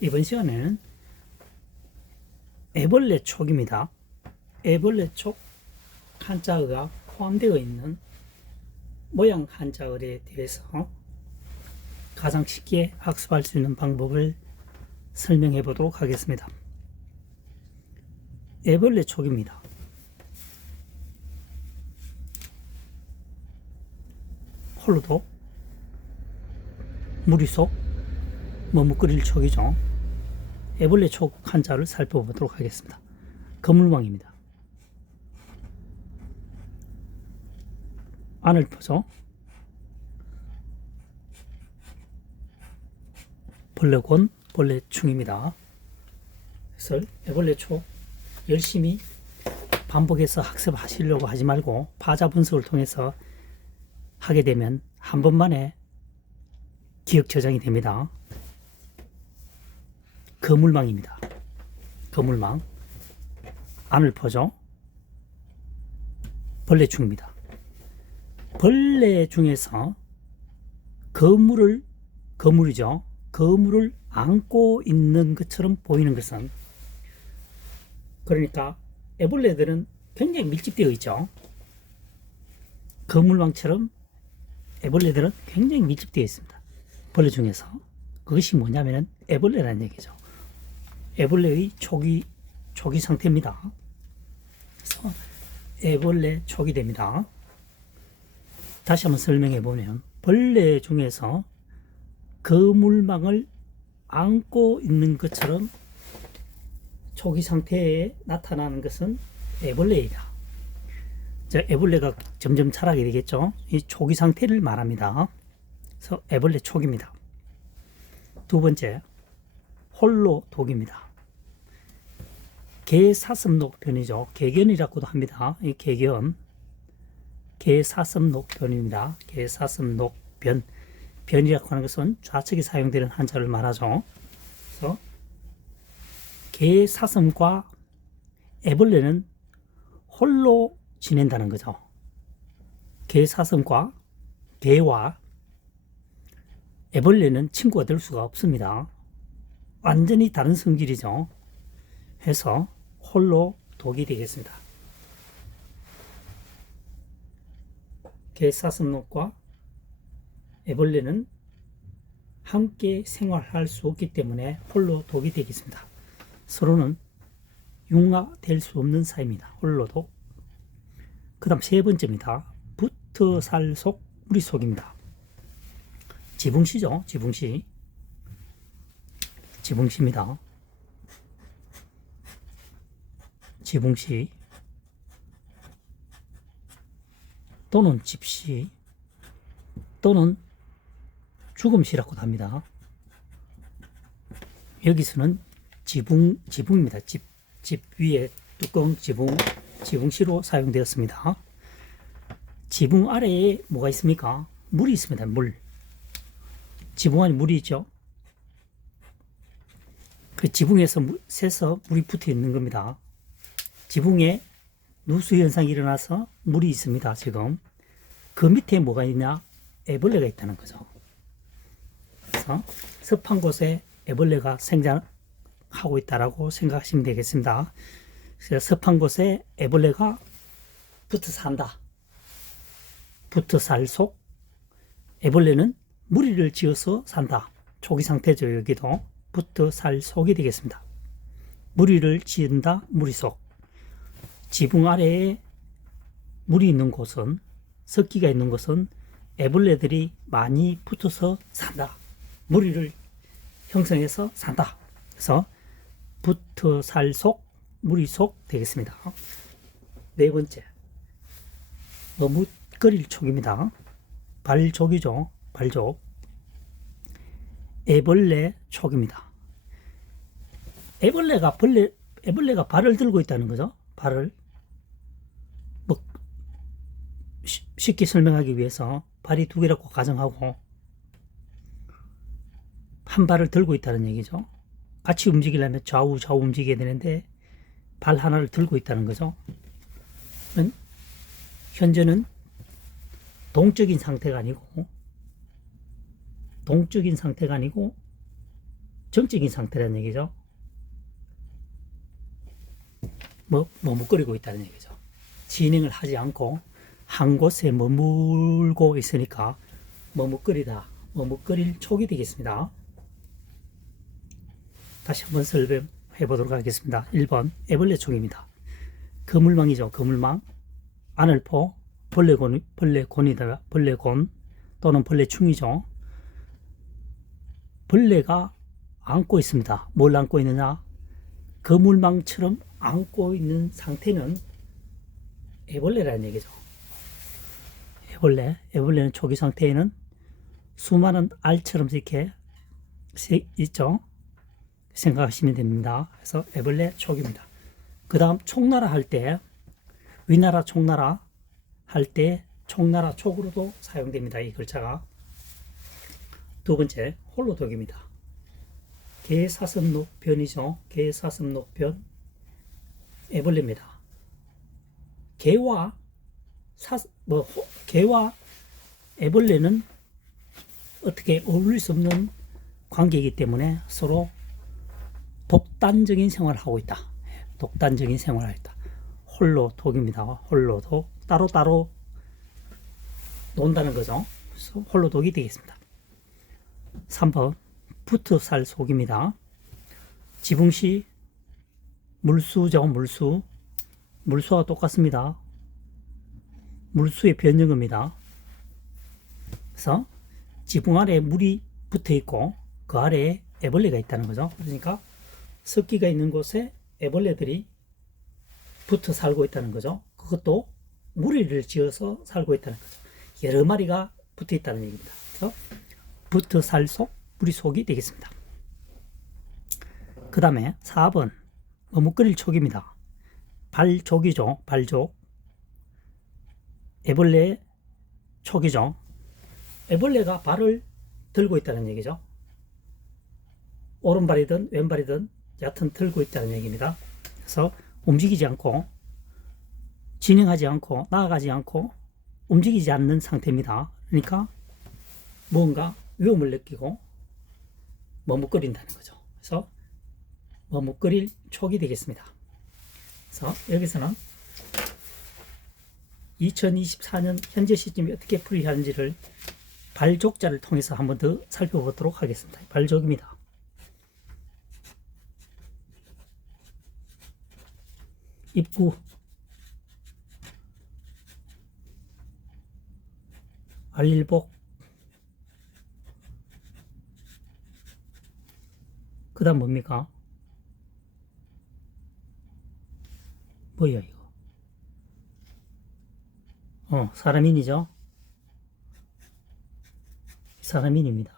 이번 시간에는 애벌레 촉입니다. 애벌레 촉 한자어가 포함되어 있는 모양 한자어에 대해서 가장 쉽게 학습할 수 있는 방법을 설명해 보도록 하겠습니다. 애벌레 촉입니다. 홀로독, 무리속, 머뭇거릴 촉이죠. 애벌레 촉 한자를 살펴보도록 하겠습니다. 거물망입니다. 안을포죠. 벌레곤, 벌레충입니다. 그래서 애벌레 촉 열심히 반복해서 학습하시려고 하지 말고 파자 분석을 통해서 하게 되면 한 번만에 기억 저장이 됩니다. 거물망입니다. 거물망, 안을포죠. 벌레충입니다. 벌레 중에서 거물이죠. 거물을 안고 있는 것처럼 보이는 것은, 그러니까 애벌레들은 굉장히 밀집되어 있죠. 거물망처럼 애벌레들은 굉장히 밀집되어 있습니다. 벌레 중에서. 그것이 뭐냐면 애벌레라는 얘기죠. 애벌레의 초기 상태입니다. 그래서 애벌레 촉이 됩니다. 다시 한번 설명해 보면, 벌레 중에서 거물망을 안고 있는 것처럼 초기 상태에 나타나는 것은 애벌레이다. 애벌레가 점점 자라게 되겠죠. 이 초기 상태를 말합니다. 그래서 애벌레 촉입니다. 두 번째, 홀로 독입니다. 개사슴녹변이죠. 개견이라고도 합니다. 이 개견, 개사슴녹변입니다. 개사슴녹변, 변이라고 하는 것은 좌측에 사용되는 한자를 말하죠. 그래서 개사슴과 애벌레는 홀로 지낸다는 거죠. 개사슴과 개와 애벌레는 친구가 될 수가 없습니다. 완전히 다른 성질이죠. 해서 홀로 독이 되겠습니다. 개사슴록과 애벌레는 함께 생활할 수 없기 때문에 홀로 독이 되겠습니다. 서로는 융화될 수 없는 사이입니다. 홀로 독. 그 다음 세 번째입니다. 붙어살속, 무리속입니다. 지붕시죠. 지붕시입니다. 지붕시 또는 집시 또는 죽음시라고도 합니다. 여기서는 지붕입니다. 집 위에 뚜껑 지붕시로 사용되었습니다. 지붕 아래에 뭐가 있습니까? 물이 있습니다. 물. 지붕 안에 물이 있죠. 그 지붕에서 새서 물이 붙어 있는 겁니다. 지붕에 누수 현상이 일어나서 물이 있습니다. 지금 그 밑에 뭐가 있냐? 애벌레가 있다는 거죠. 그래서 습한 곳에 애벌레가 생장하고 있다라고 생각하시면 되겠습니다. 그래서 습한 곳에 애벌레가 붙어 산다. 붙어 살속. 애벌레는 무리를 지어서 산다. 초기 상태죠. 여기도 붙어 살속이 되겠습니다. 무리를 지은다. 무리속. 지붕 아래에 물이 있는 곳은, 습기가 있는 곳은 애벌레들이 많이 붙어서 산다. 무리를 형성해서 산다. 그래서 붙어 살속, 무리속 되겠습니다. 네 번째, 머뭇거릴 촉입니다. 발족이죠. 발족. 애벌레 촉입니다. 애벌레가 발을 들고 있다는 거죠. 발을. 쉽게 설명하기 위해서 발이 두 개라고 가정하고 한 발을 들고 있다는 얘기죠. 같이 움직이려면 좌우 움직여야 되는데 발 하나를 들고 있다는 거죠. 현재는 동적인 상태가 아니고 정적인 상태라는 얘기죠. 머뭇거리고 있다는 얘기죠. 진행을 하지 않고 한 곳에 머물고 있으니까 머뭇거릴 촉이 되겠습니다. 다시 한번 설명해 보도록 하겠습니다. 1번 애벌레 촉입니다. 그물망이죠. 그물망, 아늘포, 벌레곤 또는 벌레충이죠. 벌레가 안고 있습니다. 뭘 안고 있느냐? 그물망처럼 안고 있는 상태는 애벌레라는 얘기죠. 애벌레는 초기 상태에는 수많은 알처럼 이렇게 있죠. 생각하시면 됩니다. 그래서 애벌레 촉입니다. 그 다음 총나라 할 때, 위나라 총나라 할 때 총나라 촉으로도 사용됩니다. 이 글자가. 두 번째 홀로독입니다. 개사슴녹변이죠. 개사슴녹변 애벌레입니다. 개와 애벌레는 어떻게 어울릴 수 없는 관계이기 때문에 서로 독단적인 생활을 하고 있다. 독단적인 생활을 하고 있다. 홀로독입니다. 홀로독. 따로따로 논다는 거죠. 그래서 홀로독이 되겠습니다. 3번 부트살속입니다. 지붕시 물수죠. 물수와 똑같습니다. 물수의 변형입니다. 그래서 지붕 아래에 물이 붙어 있고 그 아래에 애벌레가 있다는 거죠. 그러니까 습기가 있는 곳에 애벌레들이 붙어 살고 있다는 거죠. 그것도 무리를 지어서 살고 있다는 거죠. 여러 마리가 붙어 있다는 얘기입니다. 그래서 붙어 살속, 무리속이 되겠습니다. 그 다음에 4번 머뭇거릴 촉입니다. 발족이죠. 발족. 애벌레 촉이죠. 애벌레가 발을 들고 있다는 얘기죠. 오른발이든 왼발이든 여하튼 들고 있다는 얘기입니다. 그래서 움직이지 않고 진행하지 않고 나아가지 않고 움직이지 않는 상태입니다. 그러니까 뭔가 위험을 느끼고 머뭇거린다는 거죠. 그래서 머뭇거릴 촉이 되겠습니다. 그래서 여기서는 2024년 현재 시점이 어떻게 풀이하는지를 발족자를 통해서 한번 더 살펴보도록 하겠습니다. 발족입니다. 입구, 알일복, 그 다음 뭡니까? 뭐야 이거? 사람인이죠? 사람인입니다.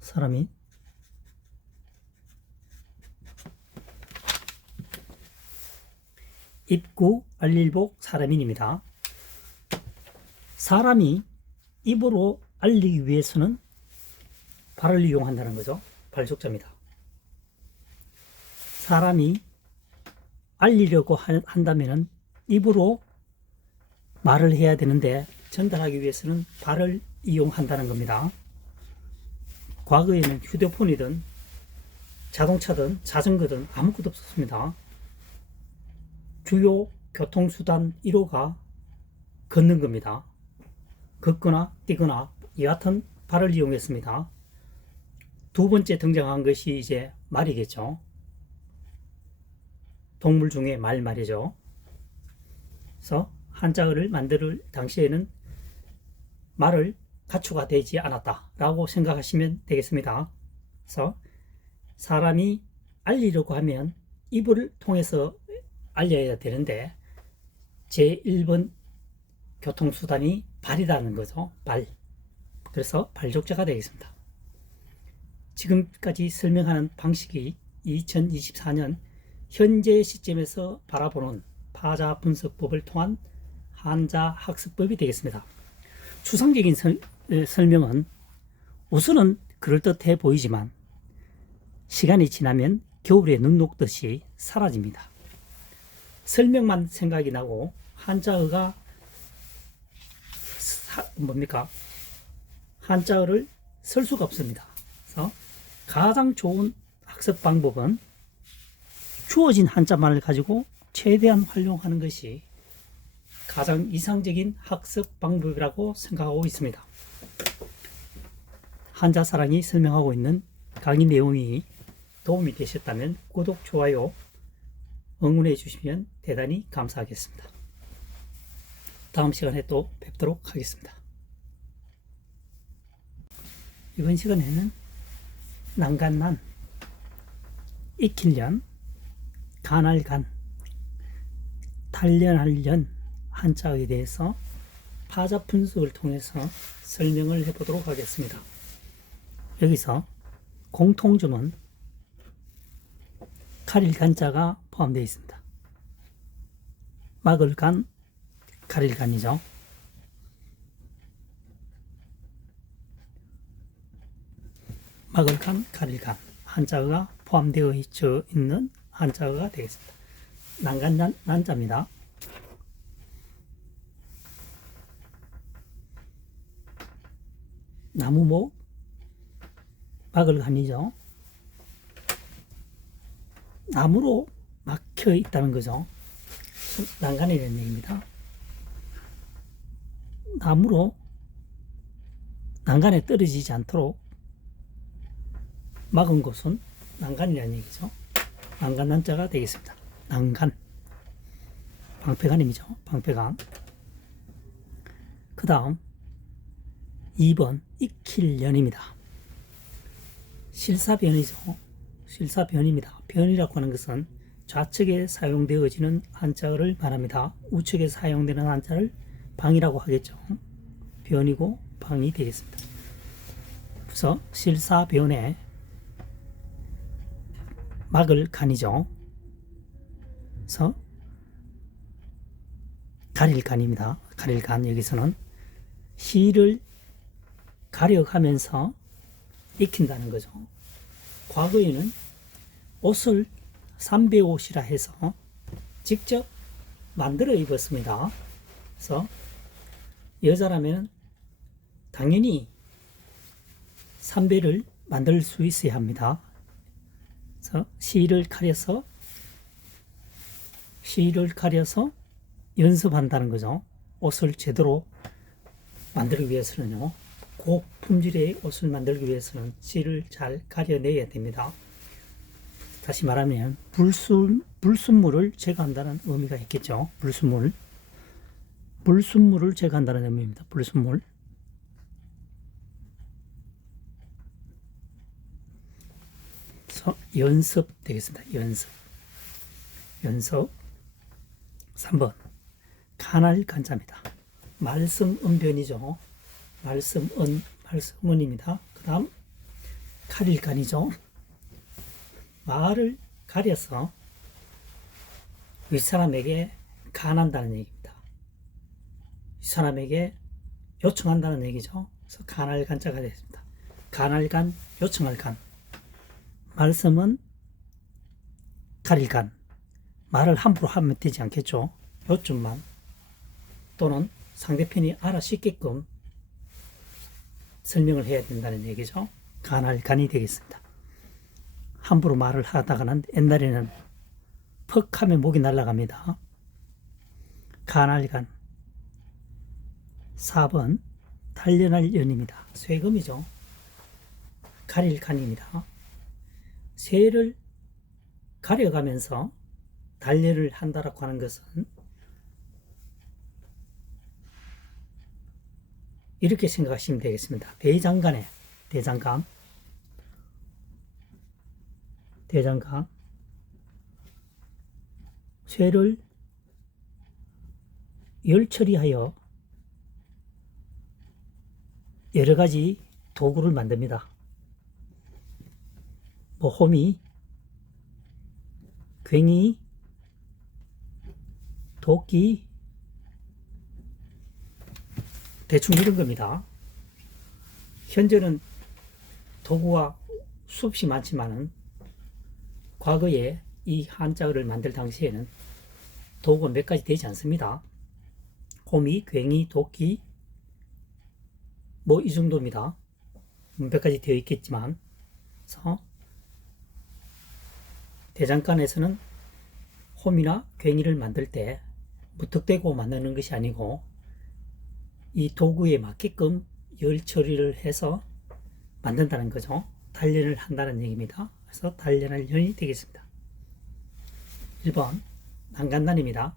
사람인. 입구, 알릴복, 사람인입니다. 사람이 입으로 알리기 위해서는 발을 이용한다는 거죠. 발족자입니다. 사람이 알리려고 한다면 입으로 말을 해야 되는데 전달하기 위해서는 발을 이용한다는 겁니다. 과거에는 휴대폰이든 자동차든 자전거든 아무것도 없었습니다. 주요 교통수단 1호가 걷는 겁니다. 걷거나 뛰거나 여하튼 발을 이용했습니다. 두 번째 등장한 것이 이제 말이겠죠. 동물 중에 말이죠. 그래서 한자어를 만들 당시에는 말을 가축화 되지 않았다라고 생각하시면 되겠습니다. 그래서 사람이 알리려고 하면 입을 통해서 알려야 되는데 제1번 교통수단이 발이라는 거죠. 발. 그래서 발족자가 되겠습니다. 지금까지 설명하는 방식이 2024년 현재 시점에서 바라보는 파자 분석법을 통한 한자 학습법이 되겠습니다. 추상적인 설명은 우선은 그럴듯해 보이지만 시간이 지나면 겨울에 눈 녹듯이 사라집니다. 설명만 생각이 나고 한자어가 한자어를 쓸 수가 없습니다. 그래서 가장 좋은 학습 방법은 주어진 한자만을 가지고 최대한 활용하는 것이 가장 이상적인 학습 방법이라고 생각하고 있습니다. 한자사랑이 설명하고 있는 강의 내용이 도움이 되셨다면 구독, 좋아요, 응원해 주시면 대단히 감사하겠습니다. 다음 시간에 또 뵙도록 하겠습니다. 이번 시간에는 난간난, 익힐련, 간할간, 단련할련 한자에 대해서 파자 분석을 통해서 설명을 해보도록 하겠습니다. 여기서 공통점은 가릴간자가 포함되어 있습니다. 막을간, 가릴간이죠. 막을간, 가릴간 한자가 포함되어 있는 한자가 되겠습니다. 난간 난자입니다. 나무목, 막을간이죠. 나무로 막혀 있다는 거죠. 난간이라는 얘기입니다. 나무로 난간에 떨어지지 않도록 막은 곳은 난간이라는 얘기죠. 난간 난자가 되겠습니다. 난간, 방패간임이죠. 방패간. 그 다음 2번 익힐련입니다. 실사변이죠. 실사변입니다. 변이라고 하는 것은 좌측에 사용되어지는 한자를 말합니다. 우측에 사용되는 한자를 방이라고 하겠죠. 변이고 방이 되겠습니다. 그래서 실사변에 막을 간이죠. 그래서 가릴간입니다. 가릴간, 여기서는 시를 가려가면서 익힌다는 거죠. 과거에는 옷을 삼배옷이라 해서 직접 만들어 입었습니다. 그래서 여자라면 당연히 삼배를 만들 수 있어야 합니다. 그래서 시를 가려서 연습한다는 거죠. 옷을 제대로 만들기 위해서는요. 고품질의 옷을 만들기 위해서는 실을 잘 가려내야 됩니다. 다시 말하면 불순물을 제거한다는 의미가 있겠죠. 불순물을 제거한다는 의미입니다. 불순물. 그래서 연습 되겠습니다. 연습. 3번 간할간자입니다. 말씀은변이죠. 말씀은입니다. 그 다음 가릴간이죠. 말을 가려서 윗사람에게 간한다는 얘기입니다. 윗사람에게 요청한다는 얘기죠. 그래서 간할간자가 되겠습니다. 간할간, 요청할 간. 말씀은 가릴간. 말을 함부로 하면 되지 않겠죠. 요점만 또는 상대편이 알아듣게끔 설명을 해야 된다는 얘기죠. 간할간이 되겠습니다. 함부로 말을 하다가는 옛날에는 퍽 하면 목이 날아갑니다. 간할간. 4번 단련할 연입니다. 쇠금이죠. 가릴간입니다. 쇠를 가려가면서 단련을 한다라고 하는 것은 이렇게 생각하시면 되겠습니다. 대장간, 쇠를 열 처리하여 여러 가지 도구를 만듭니다. 호미, 괭이, 도끼, 대충 이런 겁니다. 현재는 도구가 수없이 많지만은 과거에 이 한자어를 만들 당시에는 도구가 몇 가지 되지 않습니다. 호미, 괭이, 도끼, 뭐 이 정도입니다. 몇 가지 되어 있겠지만 그래서 대장간에서는 홈이나 괭이를 만들 때 무턱대고 만드는 것이 아니고 이 도구에 맞게끔 열 처리를 해서 만든다는 거죠. 단련을 한다는 얘기입니다. 그래서 단련할 연이 되겠습니다. 1번 난간단입니다.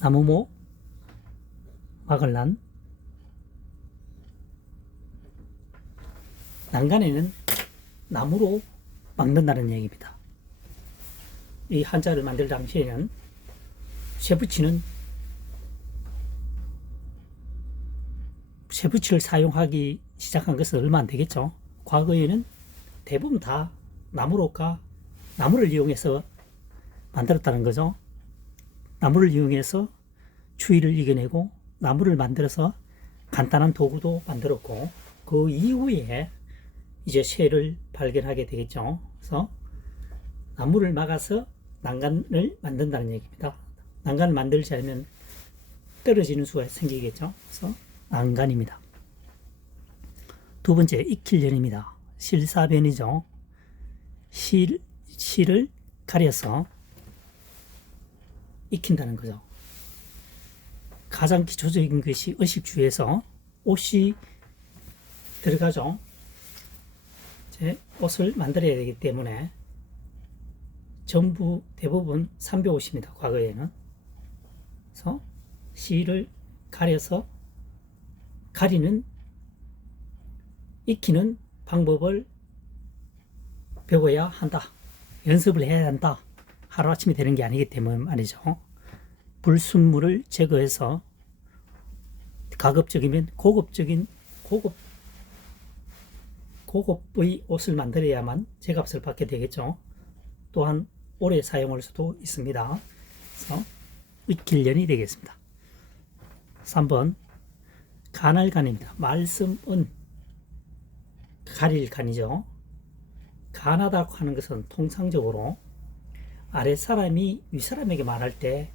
나무목 막을란 난간에는 나무로 막는다는 얘기입니다. 이 한자를 만들 당시에는 쇠붙이를 사용하기 시작한 것은 얼마 안 되겠죠. 과거에는 대부분 다 나무를 이용해서 만들었다는 거죠. 나무를 이용해서 추위를 이겨내고 나무를 만들어서 간단한 도구도 만들었고 그 이후에 이제 쇠를 발견하게 되겠죠. 그래서 나무를 막아서 난간을 만든다는 얘기입니다. 난간을 만들지 않으면 떨어지는 수가 생기겠죠. 그래서 난간입니다. 두 번째 익힐련입니다. 실사변이죠. 실을 가려서 익힌다는 거죠. 가장 기초적인 것이 의식주에서 옷이 들어가죠. 이제 옷을 만들어야 되기 때문에 대부분 300옷입니다. 과거에는. 그래서 실을 가려서 익히는 방법을 배워야 한다. 연습을 해야 한다. 하루아침에 되는 게 아니기 때문에 말이죠. 불순물을 제거해서 가급적이면 고급의 옷을 만들어야만 제값을 받게 되겠죠. 또한 오래 사용할 수도 있습니다. 그래서 익힐련이 되겠습니다. 3번 간할간입니다. 말씀은 가릴 간이죠. 간하다고 하는 것은 통상적으로 아랫사람이 윗사람에게 말할 때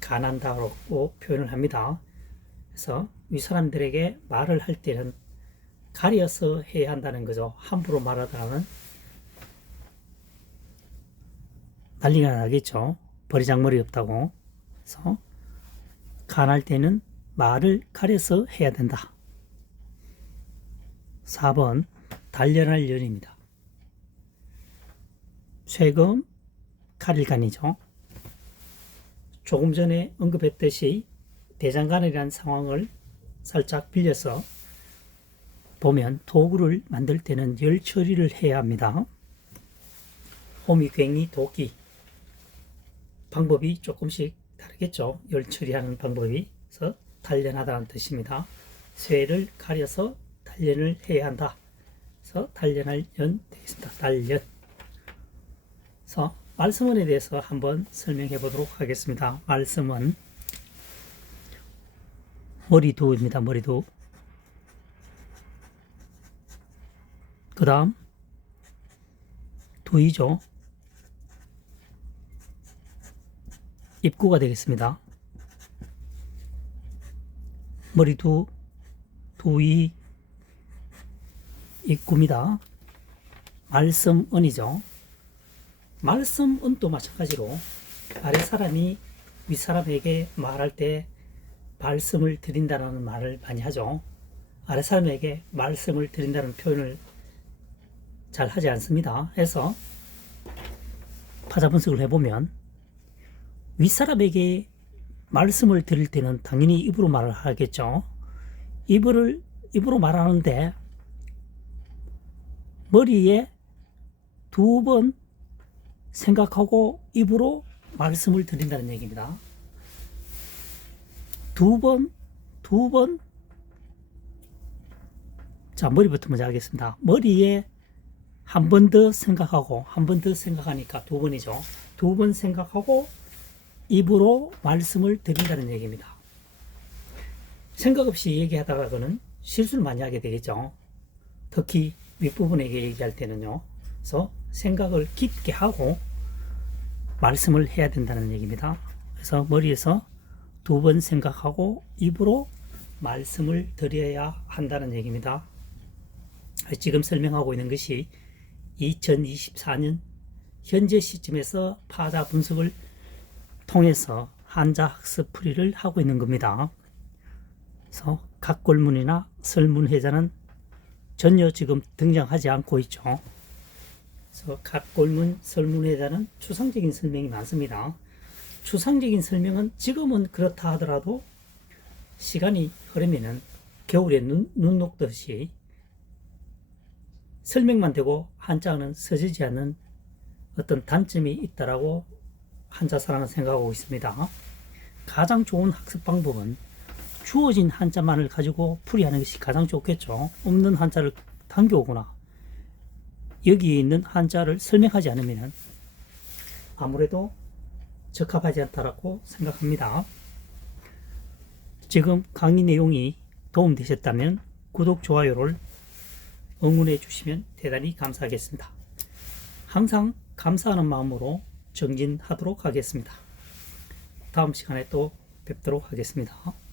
간한다고 표현을 합니다. 그래서 윗사람들에게 말을 할 때는 가려서 해야 한다는 거죠. 함부로 말하다가는 난리가 나겠죠. 버리장머리 없다고. 그래서 간할 때는 말을 가려서 해야 된다. 4번 단련할 연입니다. 쇠금 가릴간이죠. 조금 전에 언급했듯이 대장간이라는 상황을 살짝 빌려서 보면 도구를 만들 때는 열 처리를 해야 합니다. 호미, 괭이, 도끼 방법이 조금씩 다르겠죠. 열 처리하는 방법이. 그래서 단련하다는 뜻입니다. 쇠를 가려서 단련을 해야 한다. 그래서 단련할 연 되겠습니다. 단련. 그래서 말씀원에 대해서 한번 설명해 보도록 하겠습니다. 말씀원 머리두입니다. 머리두. 그 다음 두이죠. 입구가 되겠습니다. 머리두, 두이, 입구입니다. 말씀은이죠. 말씀은도 마찬가지로 아랫사람이 윗사람에게 말할 때 말씀을 드린다는 말을 많이 하죠. 아랫사람에게 말씀을 드린다는 표현을 잘 하지 않습니다. 해서 파자 분석을 해보면 윗사람에게 말씀을 드릴 때는 당연히 입으로 말을 하겠죠. 입으로 말하는데 머리에 2번 생각하고 입으로 말씀을 드린다는 얘기입니다. 2번. 자, 머리부터 먼저 하겠습니다. 머리에 한 번 더 생각하고 한 번 더 생각하니까 2번이죠. 2번 생각하고 입으로 말씀을 드린다는 얘기입니다. 생각 없이 얘기하다가는 실수를 많이 하게 되겠죠. 특히 윗부분에게 얘기할 때는요. 그래서 생각을 깊게 하고 말씀을 해야 된다는 얘기입니다. 그래서 머리에서 2번 생각하고 입으로 말씀을 드려야 한다는 얘기입니다. 지금 설명하고 있는 것이 2024년 현재 시점에서 파자 분석을 통해서 한자 학습 풀이를 하고 있는 겁니다. 그래서 각골문이나 설문회자는 전혀 지금 등장하지 않고 있죠. 그래서 각골문, 설문회자는 추상적인 설명이 많습니다. 추상적인 설명은 지금은 그렇다 하더라도 시간이 흐르면은 겨울에 눈 녹듯이 설명만 되고 한자어는 써지지 않는 어떤 단점이 있다라고 한자사랑은 생각하고 있습니다. 가장 좋은 학습 방법은 주어진 한자만을 가지고 풀이하는 것이 가장 좋겠죠. 없는 한자를 당겨오거나 여기 있는 한자를 설명하지 않으면 아무래도 적합하지 않다라고 생각합니다. 지금 강의 내용이 도움되셨다면 구독, 좋아요를 응원해 주시면 대단히 감사하겠습니다. 항상 감사하는 마음으로 정진하도록 하겠습니다. 다음 시간에 또 뵙도록 하겠습니다.